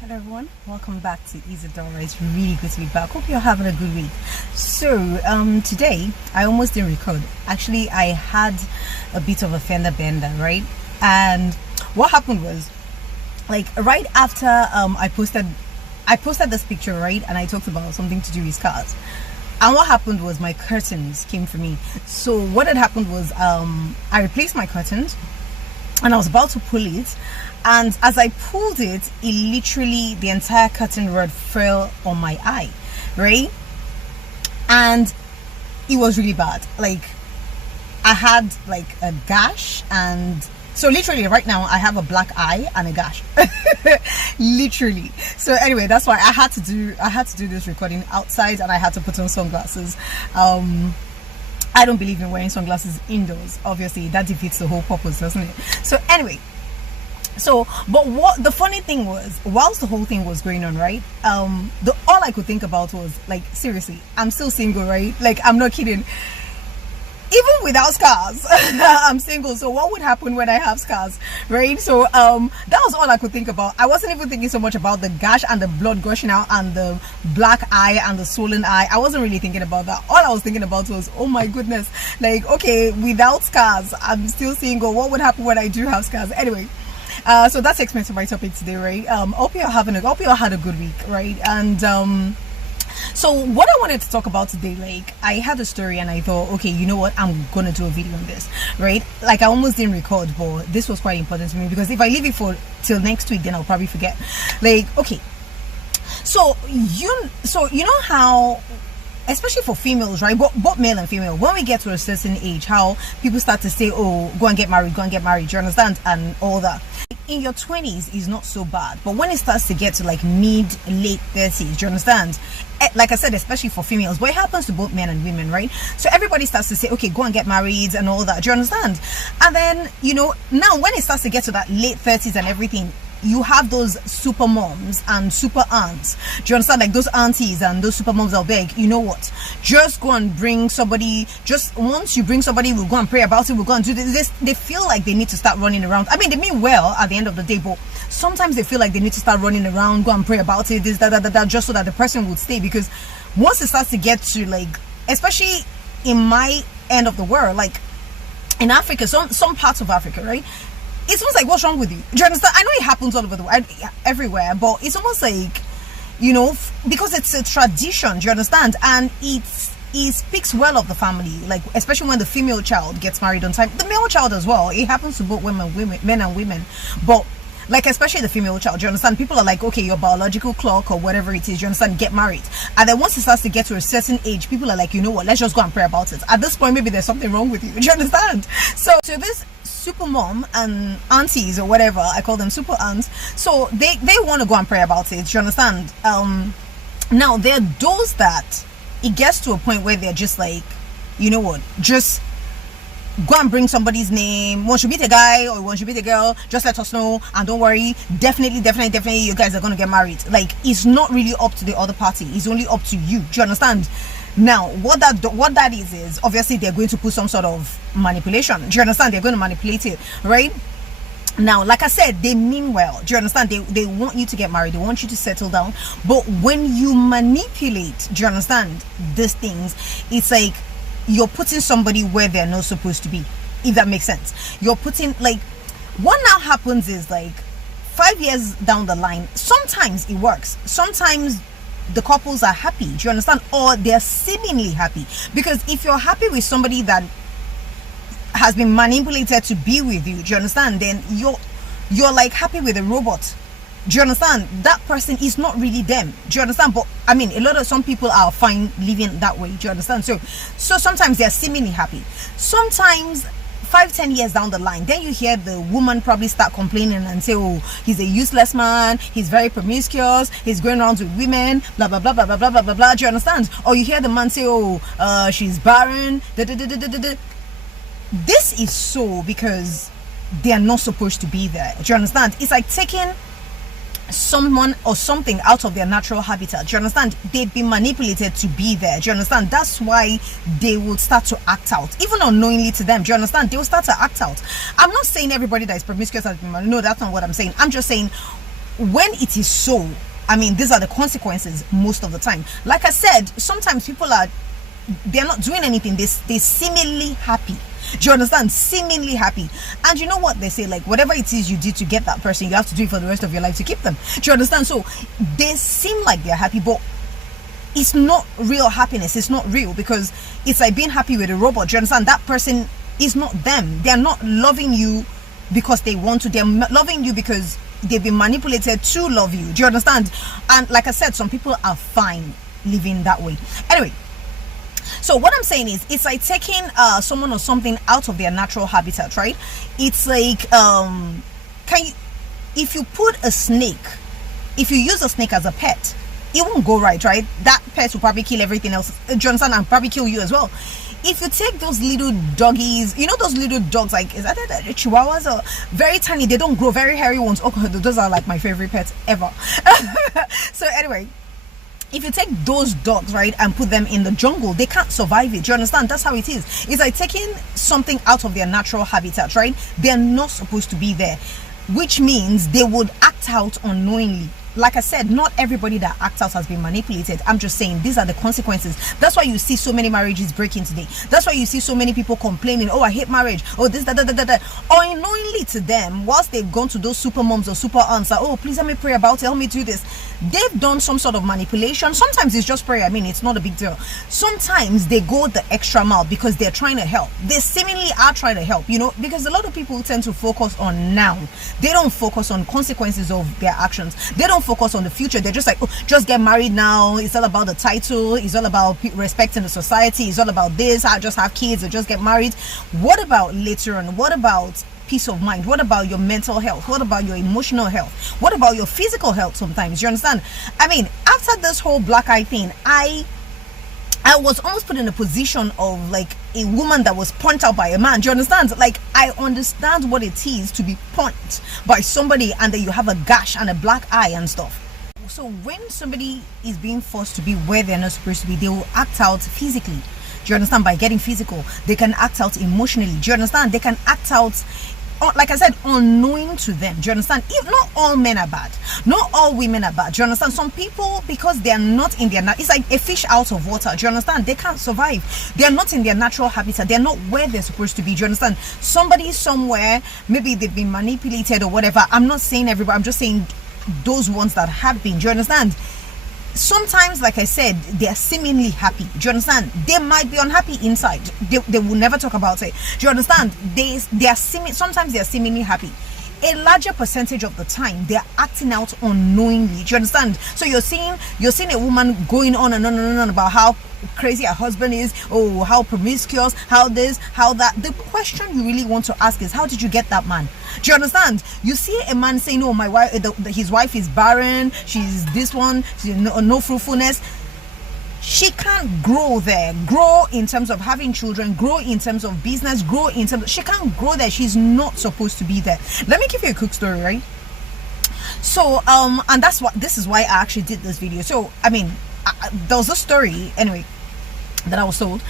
Hello everyone, welcome back to Isadora. It's really good to be back. Hope you're having a good week. So today I almost didn't record. Actually, I had a bit of a fender bender, right? And what happened was, like, right after I posted this picture, right? And I talked about something to do with cars. And what happened was my curtains came for me. So what had happened was I replaced my curtains and I was about to pull it, and as I pulled it, literally the entire curtain rod fell on my eye, right? And it was really bad. Like, I had like a gash, and so literally right now I have a black eye and a gash. Literally. So anyway, that's why I had to do this recording outside, and I had to put on sunglasses. I don't believe in wearing sunglasses indoors. Obviously, that defeats the whole purpose, doesn't it? So anyway, but what the funny thing was, whilst the whole thing was going on, right? All I could think about was, like, seriously, I'm still single, right? Like, I'm not kidding. Even without scars, I'm single. So what would happen when I have scars, right? So that was all I could think about. I wasn't even thinking so much about the gash and the blood gushing out and the black eye and the swollen eye. I wasn't really thinking about that. All I was thinking about was, oh my goodness, like, okay, without scars, I'm still single. What would happen when I do have scars? Anyway, so that takes me to my topic today, right? Hope you all had a good week, right? And so what I wanted to talk about today, like, I had a story and I thought, okay, you know what, I'm gonna do a video on this, right? Like, I almost didn't record, but this was quite important to me, because if I leave it for till next week, then I'll probably forget. Like, okay, so you know how, especially for females, right, both male and female, when we get to a certain age, how people start to say, oh, go and get married, do you understand, and all that. In your 20s is not so bad, but when it starts to get to like late 30s, do you understand? Like I said, especially for females, but it happens to both men and women, right? So everybody starts to say, okay, go and get married and all that, do you understand? And then, you know, now when it starts to get to that late 30s and everything, you have those super moms and super aunts, do you understand? Like those aunties and those super moms, they'll beg, you know what, just go and bring somebody. Just once you bring somebody, we'll go and pray about it, we'll go and do this. They feel like they need to start running around. I mean, they mean well at the end of the day, but sometimes they feel like they need to start running around, go and pray about it, this, that, just so that the person would stay. Because once it starts to get to, like, especially in my end of the world, like in Africa, some parts of Africa, right, it's almost like, what's wrong with you? Do you understand? I know it happens all over the world, everywhere, but it's almost like, you know, because it's a tradition, do you understand? And it speaks well of the family, like, especially when the female child gets married on time. The male child as well. It happens to both men and women. But, like, especially the female child, do you understand? People are like, okay, your biological clock or whatever it is, do you understand, get married. And then once it starts to get to a certain age, people are like, you know what, let's just go and pray about it. At this point, maybe there's something wrong with you. Do you understand? So this super mom and aunties, or whatever I call them, super aunts, so they want to go and pray about it, do you understand? Now there are those that it gets to a point where they're just like, you know what, just go and bring somebody's name. Once you meet a guy or once you meet a girl, just let us know, and don't worry, definitely you guys are going to get married. Like, it's not really up to the other party, it's only up to you. Do you understand? Now what that is obviously they're going to put some sort of manipulation. Do you understand? They're going to manipulate it, right? Now, like I said, they mean well. Do you understand? They want you to get married, they want you to settle down. But when you manipulate, do you understand, these things, it's like you're putting somebody where they're not supposed to be, if that makes sense. You're putting, like, what now happens is, like, 5 years down the line, sometimes it works, sometimes the couples are happy, do you understand, or they're seemingly happy. Because if you're happy with somebody that has been manipulated to be with you, do you understand, then you're like happy with a robot. Do you understand? That person is not really them. Do you understand? But I mean, some people are fine living that way. Do you understand? So sometimes they're seemingly happy. Sometimes 5-10 years down the line, then you hear the woman probably start complaining and say, oh, he's a useless man, he's very promiscuous, he's going around with women, blah blah blah blah blah blah blah blah blah. Do you understand? Or you hear the man say, oh, she's barren. This is so because they are not supposed to be there. Do you understand? It's like taking someone or something out of their natural habitat. Do you understand? They've been manipulated to be there. Do you understand? That's why they will start to act out, even unknowingly to them. Do you understand? They will start to act out. I'm not saying everybody that is promiscuous has been, no, that's not what I'm saying. I'm just saying when it is so, I mean, these are the consequences most of the time. Like I said, sometimes people they're not doing anything, they're seemingly happy. Do you understand? Seemingly happy. And you know what they say, like, whatever it is you did to get that person, you have to do it for the rest of your life to keep them. Do you understand? So they seem like they're happy, but it's not real happiness. It's not real, because it's like being happy with a robot. Do you understand? That person is not them. They're not loving you because they want to. They're loving you because they've been manipulated to love you. Do you understand? And like I said, some people are fine living that way. Anyway, so what I'm saying is, it's like taking someone or something out of their natural habitat, right? It's like if you put a snake, if you use a snake as a pet, it won't go right? That pet will probably kill everything else, do you understand, and probably kill you as well. If you take those little doggies, you know those little dogs, like, is that the chihuahuas, or very tiny, they don't grow, very hairy ones. Oh, those are like my favorite pets ever. So anyway, if you take those dogs, right, and put them in the jungle, they can't survive it. Do you understand? That's how it is. It's like taking something out of their natural habitat, right? They're not supposed to be there, which means they would act out unknowingly. Like I said, not everybody that acts out has been manipulated. I'm just saying, these are the consequences. That's why you see so many marriages breaking today. That's why you see so many people complaining, oh, I hate marriage, oh, this, that. Unknowingly to them, whilst they've gone to those super moms or super aunts, like, oh, please help me pray about it, help me do this. They've done some sort of manipulation. Sometimes it's just prayer. I mean, it's not a big deal. Sometimes they go the extra mile because they're trying to help. They seemingly are trying to help, you know, because a lot of people tend to focus on now. They don't focus on consequences of their actions. They don't focus on the future. They're just like, oh, just get married now. It's all about the title. It's all about respecting the society. It's all about this. I just have kids. I just get married. What about later on? What about peace of mind? What about your mental health? What about your emotional health? What about your physical health sometimes? You understand? I mean, after this whole black eye thing, I was almost put in a position of like a woman that was punched out by a man. Do you understand? Like, I understand what it is to be punched by somebody and then you have a gash and a black eye and stuff. So when somebody is being forced to be where they're not supposed to be, they will act out physically. Do you understand? By getting physical. They can act out emotionally. Do you understand? They can act out, like I said, unknowing to them. Do you understand? If not all men are bad, not all women are bad. Do you understand? Some people, because they are not in their, it's like a fish out of water. Do you understand? They can't survive. They are not in their natural habitat. They're not where they're supposed to be. Do you understand? Somebody somewhere, maybe they've been manipulated or whatever. I'm not saying everybody. I'm just saying those ones that have been. Do you understand? Sometimes, like I said, they are seemingly happy. Do you understand? They might be unhappy inside. They will never talk about it. Do you understand? Sometimes they are seemingly happy. A larger percentage of the time, they are acting out unknowingly. Do you understand? So you're seeing a woman going on and on and on about how crazy her husband is, oh, how promiscuous, how this, how that. The question you really want to ask is, how did you get that man? Do you understand? You see a man saying, oh, my wife, his wife is barren, she's this one, she's no fruitfulness. She can't grow there. Grow in terms of having children, grow in terms of business, grow in terms of, she can't grow there. She's not supposed to be there. Let me give you a quick story, right? So and this is why I actually did this video. So I mean, there was a story anyway that I was told.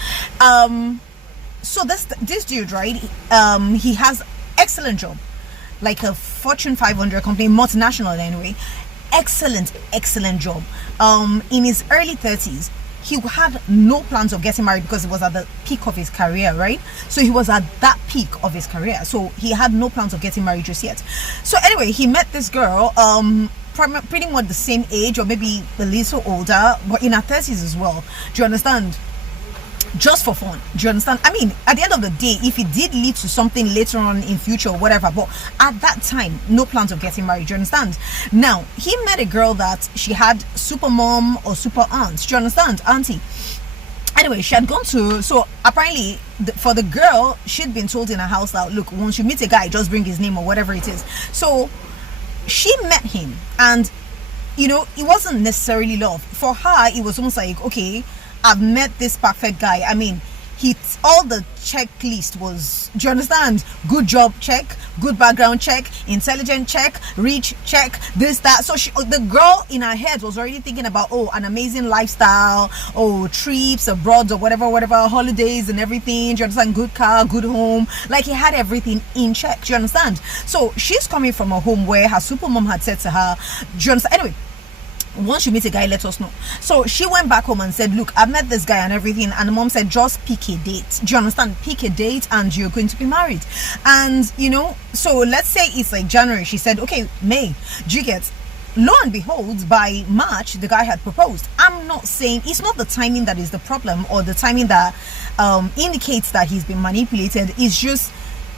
So this dude, right, he has excellent job, like a Fortune 500 company, multinational anyway. Excellent job. In his early 30s, he had no plans of getting married because it was at the peak of his career, right? So he was at that peak of his career, so he had no plans of getting married just yet. So anyway, he met this girl, pretty much the same age or maybe a little older, but in her 30s as well. Do you understand? Just for fun. Do you understand? I mean, at the end of the day, if it did lead to something later on in future or whatever, but at that time, no plans of getting married. Do you understand? Now, he met a girl that she had super mom or super aunt. Do you understand? Auntie. Anyway, she had gone to, so apparently for the girl, she'd been told in her house that, look, once you meet a guy, just bring his name or whatever it is. So she met him and, you know, it wasn't necessarily love. For her, it was almost like, okay, I've met this perfect guy. I mean, all the checklist was, do you understand? Good job, check. Good background, check. Intelligent, check. Rich, check. This, that. So the girl in her head was already thinking about, oh, an amazing lifestyle, oh, trips abroad or whatever, holidays and everything. Do you understand? Good car, good home. Like, he had everything in check. Do you understand? So she's coming from a home where her super mom had said to her, do you understand? Anyway, once you meet a guy, let us know. So she went back home and said, look, I've met this guy and everything. And the mom said, just pick a date. Do you understand? Pick a date and you're going to be married. And, you know, so let's say it's like January. She said, okay, May. Do you get? Lo and behold, by March, the guy had proposed. I'm not saying, it's not the timing that is the problem or the timing that indicates that he's been manipulated. It's just,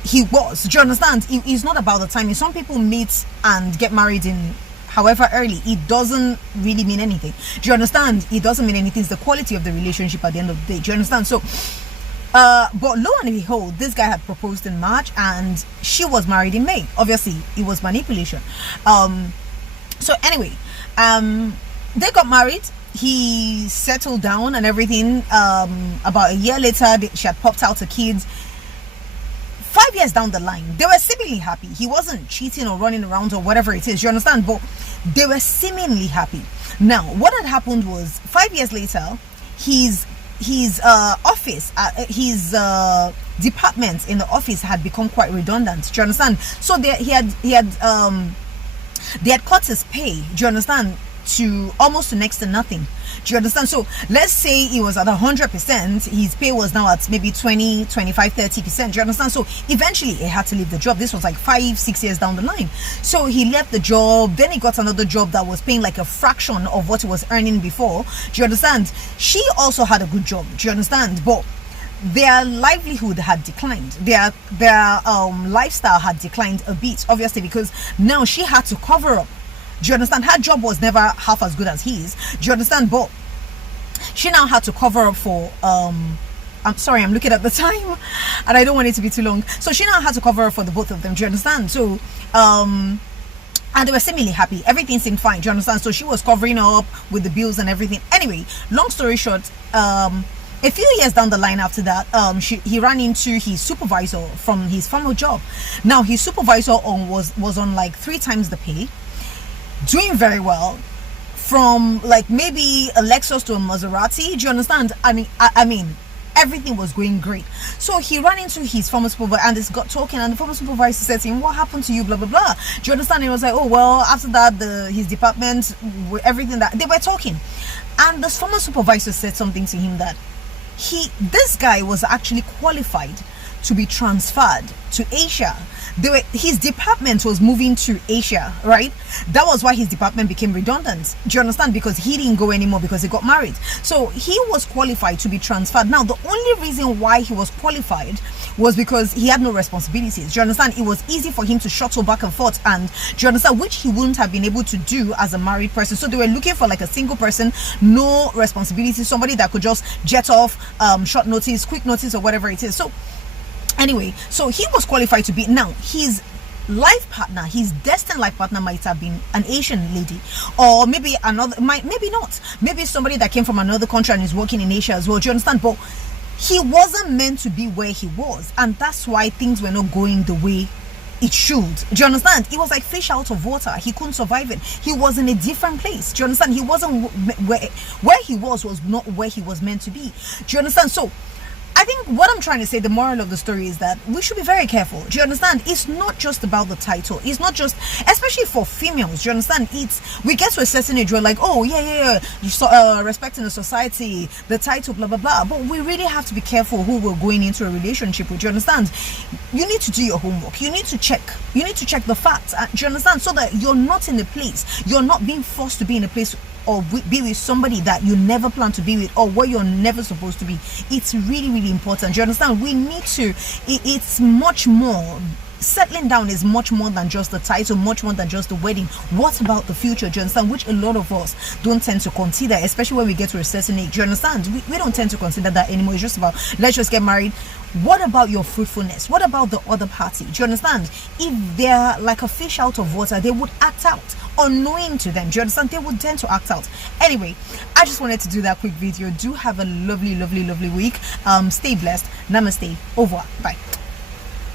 he was. Do you understand? It's not about the timing. Some people meet and get married in however early. It doesn't really mean anything. Do you understand? It doesn't mean anything. It's the quality of the relationship at the end of the day. Do you understand? So but lo and behold, this guy had proposed in March and she was married in May. Obviously it was manipulation. So anyway, they got married. He settled down and everything. About a year later, she had popped out a kid. 5 years down the line, they were seemingly happy. He wasn't cheating or running around or whatever it is, you understand? But they were seemingly happy. Now, what had happened was 5 years later, his office, his department in the office had become quite redundant. Do you understand? So they had cut his pay. Do you understand? To almost to next to nothing. Do you understand? So let's say it was at 100%, his pay was now at maybe 20, 25, 30%. Do you understand? So eventually he had to leave the job. This was like 5-6 years down the line. So he left the job, then he got another job that was paying like a fraction of what he was earning before. Do you understand? She also had a good job. Do you understand? But their livelihood had declined. Their lifestyle had declined a bit, obviously, because now she had to cover up. Do you understand? Her job was never half as good as his. Do you understand? But she now had to cover up for I'm sorry, I'm looking at the time and I don't want it to be too long. So she now had to cover up for the both of them. Do you understand? So and they were seemingly happy. Everything seemed fine. Do you understand? So she was covering up with the bills and everything. Anyway, long story short, a few years down the line after that, he ran into his supervisor from his former job. Now his supervisor was on like 3 times the pay, doing very well, from like maybe a Lexus to a Maserati. Do you understand? I mean everything was going great. So he ran into his former supervisor and this got talking, and the former supervisor said to him, what happened to you, blah blah blah. Do you understand? He was like, oh well, after that his department, everything that they were talking, and this former supervisor said something to him that this guy was actually qualified to be transferred to Asia. His department was moving to Asia, right? That was why his department became redundant. Do you understand? Because he didn't go anymore because he got married. So he was qualified to be transferred. Now, the only reason why he was qualified was because he had no responsibilities. Do you understand? It was easy for him to shuttle back and forth, and do you understand? Which he wouldn't have been able to do as a married person. So they were looking for like a single person, no responsibilities, somebody that could just jet off, short notice, quick notice, or whatever it is. So anyway, so he was qualified to be. Now his life partner, his destined life partner, might have been an Asian lady, or maybe maybe not, maybe somebody that came from another country and is working in Asia as well. Do you understand? But he wasn't meant to be where he was, and that's why things were not going the way it should. Do you understand? It was like fish out of water. He couldn't survive it. He was in a different place. Do you understand? He wasn't where he was not where he was meant to be. Do you understand? So I think what I'm trying to say, the moral of the story is that we should be very careful. Do you understand? It's not just about the title. It's not just, especially for females. Do you understand? We get to a certain age, we're like, oh yeah, you respecting the society, the title, blah blah blah. But we really have to be careful who we're going into a relationship with. Do you understand? You need to do your homework. You need to check. You need to check the facts. Do you understand? So that you're not in a place, you're not being forced to be in a place or be with somebody that you never plan to be with, or where you're never supposed to be. It's really, really important. Do you understand? We need to, it's much more settling down is much more than just the title, much more than just the wedding. What about the future? Do you understand? Which a lot of us don't tend to consider, especially when we get to a certain age. Do you understand? We don't tend to consider that anymore. It's just about, let's just get married. What about your fruitfulness? What about the other party? Do you understand? If they're like a fish out of water, they would act out. Unknowing to them, do you understand? They would tend to act out. Anyway, I just wanted to do that quick video. Do have a lovely, lovely, lovely week. Stay blessed. Namaste. Au revoir. Bye.